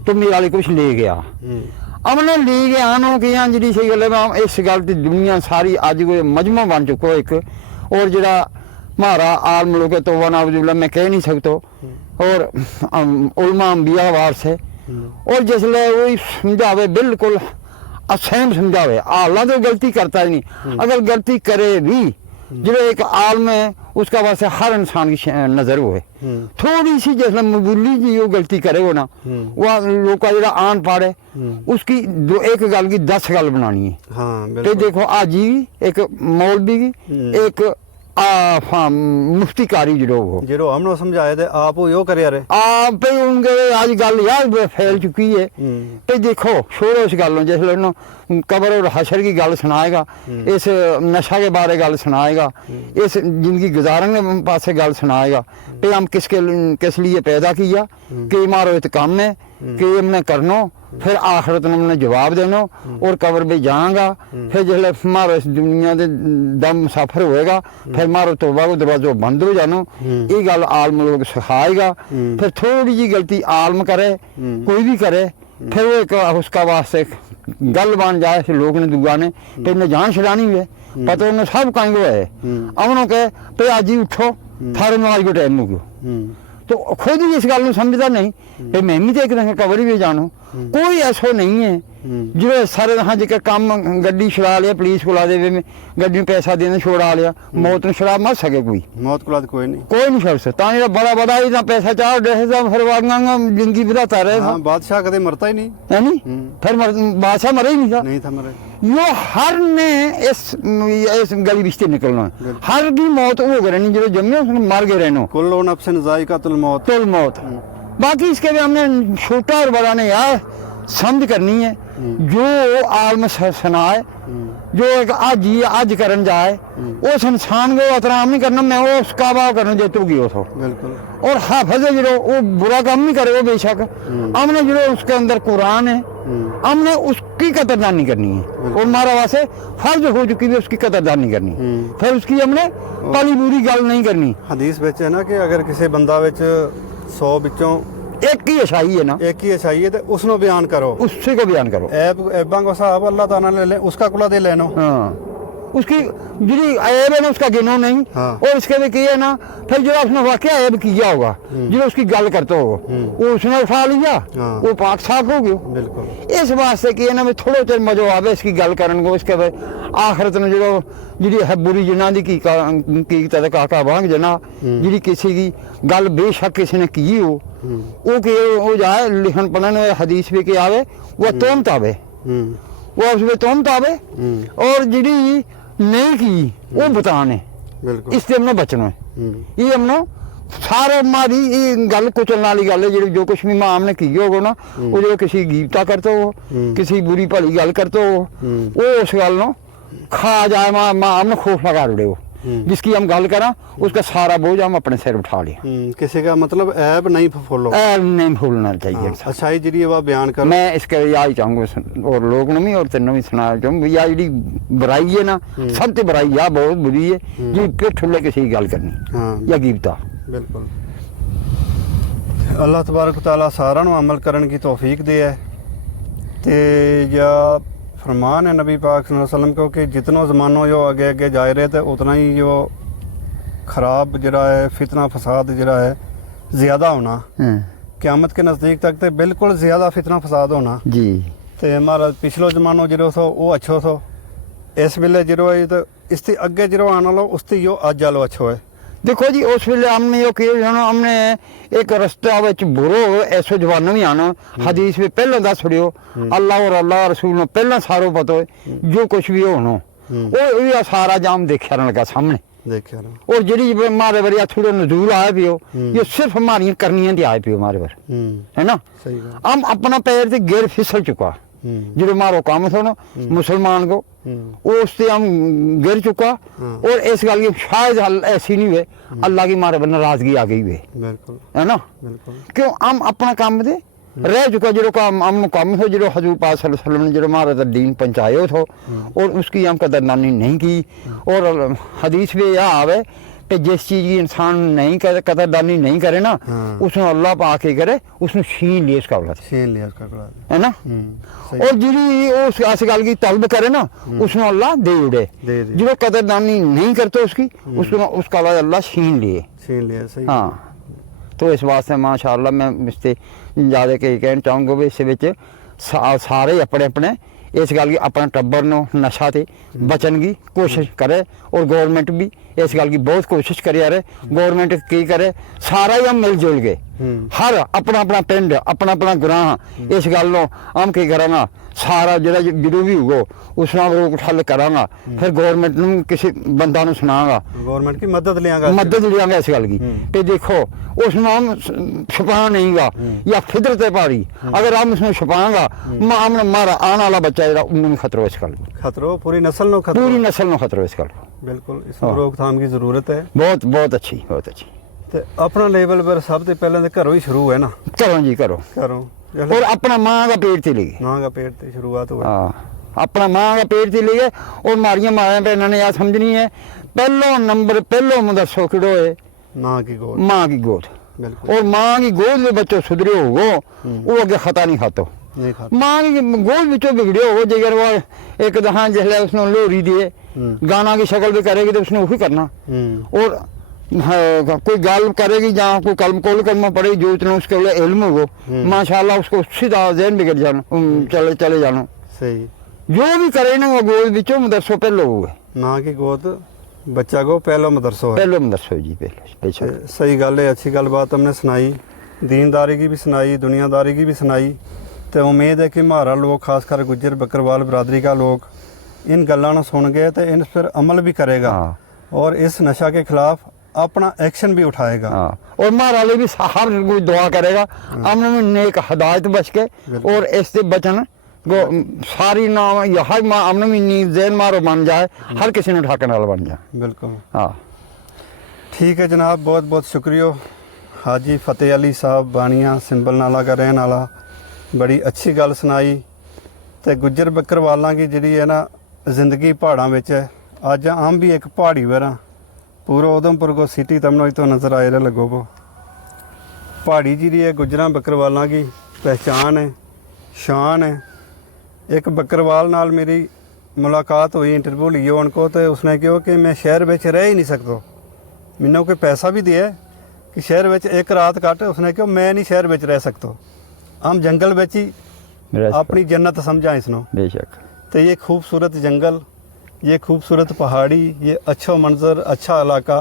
तो मेरे वाले कुछ ले गया। हमने ले गया आनो किया जी सही गल है, इस गल की दुनिया सारी अज कोई मजमा बन चुका एक, और जरा मारा आलम लोग तोबा नाउजुबिल्लाह मैं कह नहीं सकता, और उलमा अंबिया वारस है, और जिसले वही समझावे बिल्कुल असहम समझावे। आला तो गलती करता ही नहीं, अगर गलती करे भी जो एक आलम है उसका वास्ते हर इंसान की नजर हुए, थोड़ी सी जिसले मबूली जी वो गलती करे वो ना, वह लोग का जो आन पाड़े उसकी एक गल की 10 गल बनानी है। हाँ, तो देखो आज ही एक मौलवी की एक मुफ्ती कारी जो हमने समझाए थे आप यो करे रहे आप पे उनके आज गल यार फैल चुकी है। तो देखो छोड़ो इस गल जिसले कबर और हशर की गल सुनाएगा, इस नशा के बारे गल सुनाएगा, इस जिंदगी गुजारन के पास गल सुनाएगा, तो हम किस लिए पैदा किया, कि हमारा इत काम है कि हमने करना, फिर आखिरत में हमने जवाब देना, और कबर भी जाऊंगा, फिर जिसले हमारा इस दुनिया के दम मुसाफर होएगा, फिर हमारा तौबा को दरवाजा बंद हो जाना, ये गल आलम लोग सिखाएगा। फिर थोड़ी जी गलती आलम करे कोई भी करे, फिर वो एक उसका वास्ते गल बन जाए लोग ने दुआ ने, तो इन्हें जान छड़ानी है, पता उन्हें सब कहीं है, अमनों कहे तो आज ही उठो थारे नमाज को टाइम हो गयो, तो खुद ही इस गल समझता नहीं, मैं भी तो एक दिन कबर भी जानो। कोई ऐसा नहीं है ਜਿਹੜੇ ਸਾਰੇ ਹਾਂ ਜੇਕਰ ਕੰਮ ਗੱਡੀ ਛੁਡਾ ਲਿਆ ਪੁਲਿਸ ਕੋਲ ਆ ਦੇਵੇ ਗੱਡੀ ਨੂੰ ਪੈਸਾ ਦੇਣ ਛੁਡਾ ਲਿਆ ਮੌਤ ਨੂੰ ਛੁਡਾ ਮਰ ਸਕੇ ਕੋਈ मौत को कोई नहीं। ਨਹੀਂ ਛੁਡ ਸਕਦਾ ਤਾਂ ਜਿਹੜਾ ਬੜਾ ਬੜਾ ਇਹਦਾ ਪੈਸਾ ਚਾਹ ਦੇ ਦਾ ਫਿਰ ਵਾਂਗਾਂ ਜ਼ਿੰਦਗੀ ਵਧਾਤਾ ਰਹੇ हाँ बादशाह कभी मरता ही नहीं। है नहीं फिर बादशाह मरे ही नहीं था नहीं था मरे। यो हर ने इस गली रिश्ते निकलना है। हर की मौत हो गए नहीं जो जमे उसने मर गए रहनो कुल्लू नफ्सिन ज़ाइक़ातुल मौत। तुल मौत बाकी इसके भी हमने छोटा और बड़ा ने यार समझ करनी है जो आलम सुना है जो एक आज ही आज करन जाए उस इंसान को एहतराम नहीं करना मैं वो उसका वाह करना जेतूगी उसको बिल्कुल। और हाफिज है जो वो बुरा काम नहीं करे वो बेशक हमने जो उसके अंदर कुरान है हमने उसकी कदरदानी करनी है और हमारा वास्ते फर्ज हो चुकी है उसकी कदरदानी करनी फिर उसकी हमने पली बुरी गल नहीं करनी। हदीस विच है ना कि अगर किसी बंदा विच 100 विचों एक ही अच्छाई है ना एक ही अच्छाई है तो उसनो बयान करो उससे को बयान करो ऐबां को साहब अल्लाह ताला ने ले उसका कुला दे लेनो। हाँ उसकी जी ऐब है ना उसका गिनो नहीं हाँ। और इसके भी किया ना फिर जो उसने वाकया ऐब किया होगा जो उसकी गल करते हो वो उसने उठा लिया हाँ। वो पाक साफ हो गया बिल्कुल। इस वास्ते किया ना भी थोड़े चिर मजो आवे इसकी गल करन को इसके बाद आखिरत में जो जी है बुरी जना दी की तरह काका वांग जना जी किसी की गल बेशक किसी ने की हो वो कि वो जाए लिखन पढ़न हदीस भी के आवे वो तोहमत आवे वो उसमें तोहमत आवे और जी नहीं की वो बताने बिल्कुल। इससे हमने बचना है ये हमने सारे हमारी ये गल कुचलने वाली गल है जो कुछ भी मां हमने की होगा ना वो जो किसी गीता करते हो किसी बुरी भली गल करते हो वो उस गल नो खा जाए मां हमने खोफ लगा उड़े हो जिसकी हम गल करा उसका सारा बोझ हम अपने सिर उठा लिया। किसी का मतलब ऐब नहीं फूलो ऐब नहीं भूलना चाहिए। अच्छाई जी वह बयान करो। मैं इसके यही चाहूंगा और लोग ने भी और तेन भी सुना चाहूँ या जी बुराई है ना सब तो बुराई आ बहुत बुरी है जी पिठ ठुले किसी की गल करनी हाँ या गीबता बिल्कुल। अल्लाह तबारक तआला सारा ਨੂੰ अमल करन की तौफीक दे है ते या फरमान है नबी पाक सल्लल्लाहु अलैहि वसल्लम को कि जितना ज़मानो जो आगे आगे जा रहे थे उतना ही जो ख़राब जरा है फितना फसाद जरा है ज़्यादा होना क़यामत के नज़दीक तक तो बिल्कुल ज़्यादा फितना फसाद होना जी ते हमारा पिछलो ज़मानो जो थो वो अच्छो थो इस वेले जो है तो इससे अगे जो आने वाला उससे यो अज वालो अच्छो है। देखो जी उस वे हमने यो किया हमने एक रस्ता बुरो ऐसो जवानों भी आना हदीस में पहले दस छड़ियो अल्लाह और अल्लाह रसूल ने पहले सारो पता हो जो कुछ भी होना वो सारा जाम देखा लगा सामने देखिए और जी हमारे बारे थोड़ा नजूर आए पियो ये सिर्फ हमारी करनियां ते आए पियो हमारे बार है ना हम अपना पैर से गिर फिसल चुका जो हमारा काम था ना मुसलमान को उससे हम गिर चुका और इस गल की शायद ऐसी नहीं हुए अल्लाह की हमारे पर नाराजगी आ गई हुए है ना क्यों हम अपना काम दे रह चुका जो काम हम कम हो जो हजूर पाक सल्लल्लाहु अलैहि वसल्लम ने जो हमारा तो दीन पहुँचाए हो और उसकी हम कदरदानी नहीं की और हदीस में यह आवे कि जिस चीज़ की इंसान नहीं करे कदरदानी नहीं करे ना उसने अल्लाह पाक ही करे उसने छीन लिया उसका औलाद छीन लिया उसका औलाद है ना और जी उस ऐसी गल की तलब करे ना उसने अल्लाह दे उड़े जो कदरदानी नहीं करते उसकी उसको उसका औलाद अल्लाह छीन लिए सही। हाँ तो इस वास्ते माशाअल्लाह मैं इससे ज़्यादा कहना चाहूँगा भी इस सारे अपने अपने इस गल की अपना टब्बर नो नशा ते बचन की कोशिश करे और गवर्नमेंट भी इस गल की बहुत कोशिश करे यार गवर्नमेंट की करे सारा ही हम मिलजुल के हर अपना अपना पिंड अपना अपना ग्रां इस गल नो हम की करांगा सारा जो जो भी होगा उसना रोक ठल करांगा फिर गवर्नमेंट ਨੂੰ किसी बंदा ਨੂੰ सुनांगा गवर्नमेंट की मदद लियांगा इस गल की कि देखो उसमें हम छुपा नहीं गा या फिदरत है पारी अगर हम उसमें छुपाएंगा हमारा आने वाला बच्चा जरा उन्हें खतरो इस गल खतरो पूरी नस्ल नो खतरो इस गल बिल्कुल इसमें रोकथाम की जरूरत है बहुत अच्छी ते अपना लेवल पर सब तो पहले तो घरों ही शुरू है ना करो और अपना मां का पेट से लेके मां का पेट से शुरुआत हुआ अपना मां का पेट से लेके और मारिया माया पे इन्होंने यह समझनी है पहलो मदरसो किड़ो है मां की गोद और मां की गोद में बच्चों सुधरे होगो वो अगे खता नहीं खातो मां की गोद बिचो बिगड़े हो जेकर वो एक दहा जिसले उसने लोरी दिए गाना की शक्ल भी करेगी तो उसने वही करना और कोई गाल करेगी जहाँ कोई कोल कलमा पड़ेगी जो इतना उसके लिए इल्म हो माशाल्लाह उसको सीधा ज़हन बिगड़ जाना चले जाना सही जो भी करे ना वो गोद बिचो मदरसों पहलो हुए ना की गोद बच्चा को पहलो मदरसो है पहलो मदरसो जी पहलो बेशक ते सही गल है अच्छी गल बात हमने सुनाई दीनदारी की भी सुनाई दुनियादारी की भी सुनाई तो उम्मीद है कि हमारा लोग खासकर गुज्जर बकरवाल बरादरी का लोग इन गल्लां ਨੂੰ सुन गए तो इन पर अमल भी करेगा हाँ। और इस नशा के खिलाफ अपना एक्शन भी उठाएगा हाँ और हमारा लिए भी हर कोई दुआ करेगा अमन में नेक हदायत बच के और इससे बचन को सारी नाम या हर अमन में नींद जैन मारो बन जाए हर किसी ने उठाने वाला बन जाए बिल्कुल हाँ ठीक है जनाब बहुत बहुत शुक्रिया हाजी फतेह अली साहब बानिया सिंबल नाला का रहने वाला बड़ी अच्छी गल सुनाई तो गुज्जर बकरवालों की जी है ना जिंदगी पहाड़ों में है अज आम भी एक पहाड़ी वरा पूरा उधमपुर को सिटी तमनोई तो नज़र आए रहे लगो को पहाड़ी जी है गुज्जर बकरवालों की पहचान है शान है एक बकरवाल नाल मेरी मुलाकात हुई इंटरव्यू लियो उनको तो उसने कहा कि मैं शहर में रह ही नहीं सकता मैंने कोई पैसा भी दिया कि शहर में एक रात काट उसने कहा मैं नहीं शहर में रह सकता हम जंगल में ही अपनी जन्नत समझा इसनो बेशक तो ये खूबसूरत जंगल ये खूबसूरत पहाड़ी ये अच्छा मंजर अच्छा इलाका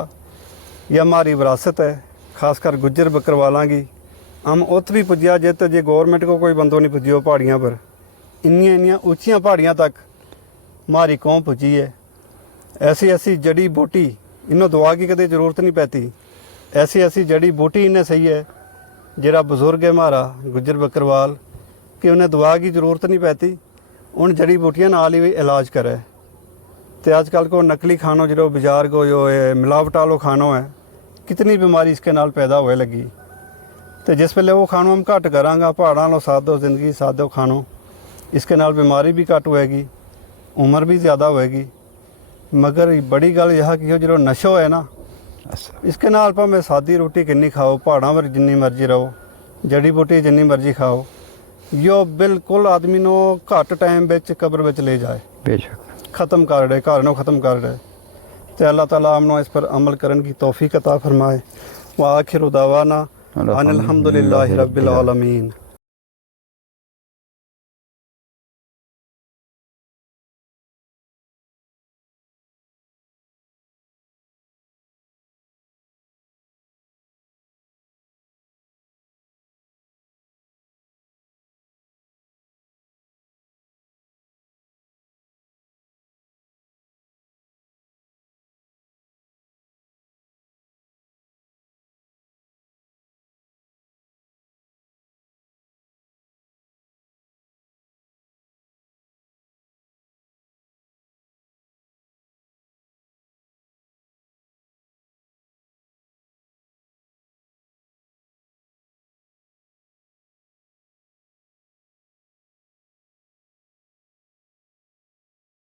ये हमारी विरासत है खासकर गुज्जर बकरवालों की हम उत भी पुजिया जे तो जे गौरमेंट को कोई बंदो नहीं पुजियो पहाड़ियाँ पर इन्नियां ऊंचियां पहाड़ियाँ तक हमारी कौम पुजी है ऐसी ऐसी जड़ी बूटी इन्हों दुआ की कदे ज़रूरत नहीं पैती ऐसी ऐसी जड़ी बूटी इन्हें सही है जरा बजुर्ग है हमारा गुज्जर बकरवाल कि उन्हें दुआ की ज़रूरत नहीं पैती उन जड़ी बूटियां नाल ही इलाज करे तो आजकल को नकली खानों जो बाजार को जो है मिलावट वालो खानों है कितनी बीमारी इसके नाल पैदा होए लगी तो जिस वेले वो खानों हम घट करांगा पहाड़ों लो सादो जिंदगी सादो खानों इसके नाल बीमारी भी घट होएगी उम्र भी ज़्यादा होएगी मगर बड़ी गल यह कि जो नशो है ना इसके नाल भावें सादी रोटी किन्नी खाओ पहाड़ों पर जिन्नी मर्जी रहो जड़ी बूटी जिन्नी मर्जी खाओ यो बिल्कुल आदमी नो घट टाइम बिच कब्र बिच ले जाए बेशक ख़त्म कर रहे घर नो ख़त्म कर रहे तो अल्लाह ताला हमनो इस पर अमल करने की तौफीक अता फरमाए व आखिर दावाना अनिल हम्दुलिल्लाहि रब्बिल आलमीन।